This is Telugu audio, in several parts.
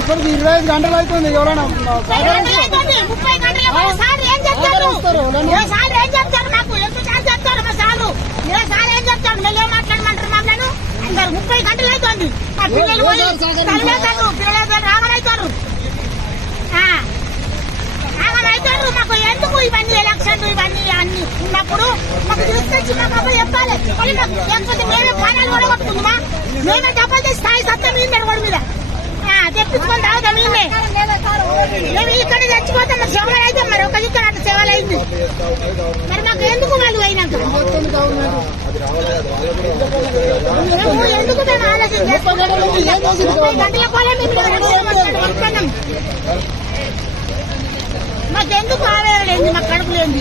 ఇప్పుడు 25 గంటలు అవుతుంది. ఎవరైనా 30 గంటలు ఏం చెప్తారు? మాకు ఎంత చెప్తారు? మా సార్లు ఏం చెప్తాడు? మేము ఏం మాట్లాడమంటారు? మమ్మల్ని అందరు 30 గంటలు అవుతుంది. మా పిల్లలు పిల్లలు రాగలవుతారు. మాకు ఎందుకు ఇవన్నీ ఎలక్షన్లు ఇవన్నీ అన్ని ఉన్నప్పుడు మాకు తీసుకొచ్చి మాకు అప్పుడు చెప్పాలి. లేకపోతే మేమే పానాలు కూడా కొట్టుకుందామా? మేమే డబ్బులు స్థాయి సత్తా మీద కూడా మీద తెప్పించుకొని తాగుతాం. మేము ఇక్కడ చచ్చిపోతాం. మరి సేవలు అయితే మరి ఒక ఇక్కడ అటు సేవలు అయింది. మరి మాకు ఎందుకు వాళ్ళు అయినాక ఎందుకు మేము ఆలోచన గంటల పోలే మేము మాకెందుకు ఆవేదలేంది? మాకు కడుపు లేంది.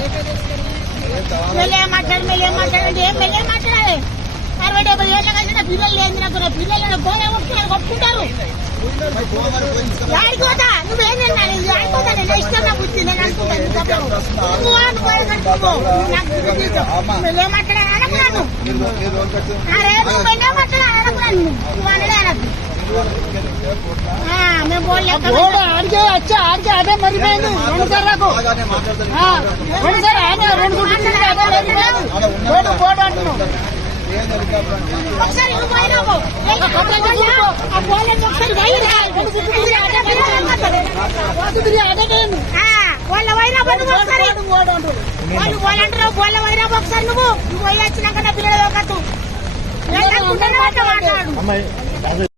మెల్లేం మాట్లాడండి. ఏం మాట్లాడాలి? 60-70 ఏళ్ళ కలిసిన పిల్లలు లేని నాకు నా పిల్లలు గోలే ఒప్పుకుంటారు. ఆడిపోతా నువ్వేం తిన్నాను? ఆడిపోతా నేను ఇష్టం. నాకు వచ్చి నేను అనుకుంటాను. మెల్లేం మాట్లాడాలి అనుకున్నాను. మెల్లేం మాట్లాడాలి అనుకున్నాను. నువ్వు అనడే అనకు. మేము ఆడికే వచ్చా ఆడికే అదే మరిపోయింది. 2 సార్లు బోర్డు అంటున్నావు. ఒకసారి నువ్వు పోయినావు వాళ్ళ వైరాబు ఒకసారి వాళ్ళంటారు. వాళ్ళ వైరాబు ఒకసారి నువ్వు పోయి వచ్చినాక నా పిల్లలు మాట్లాడు.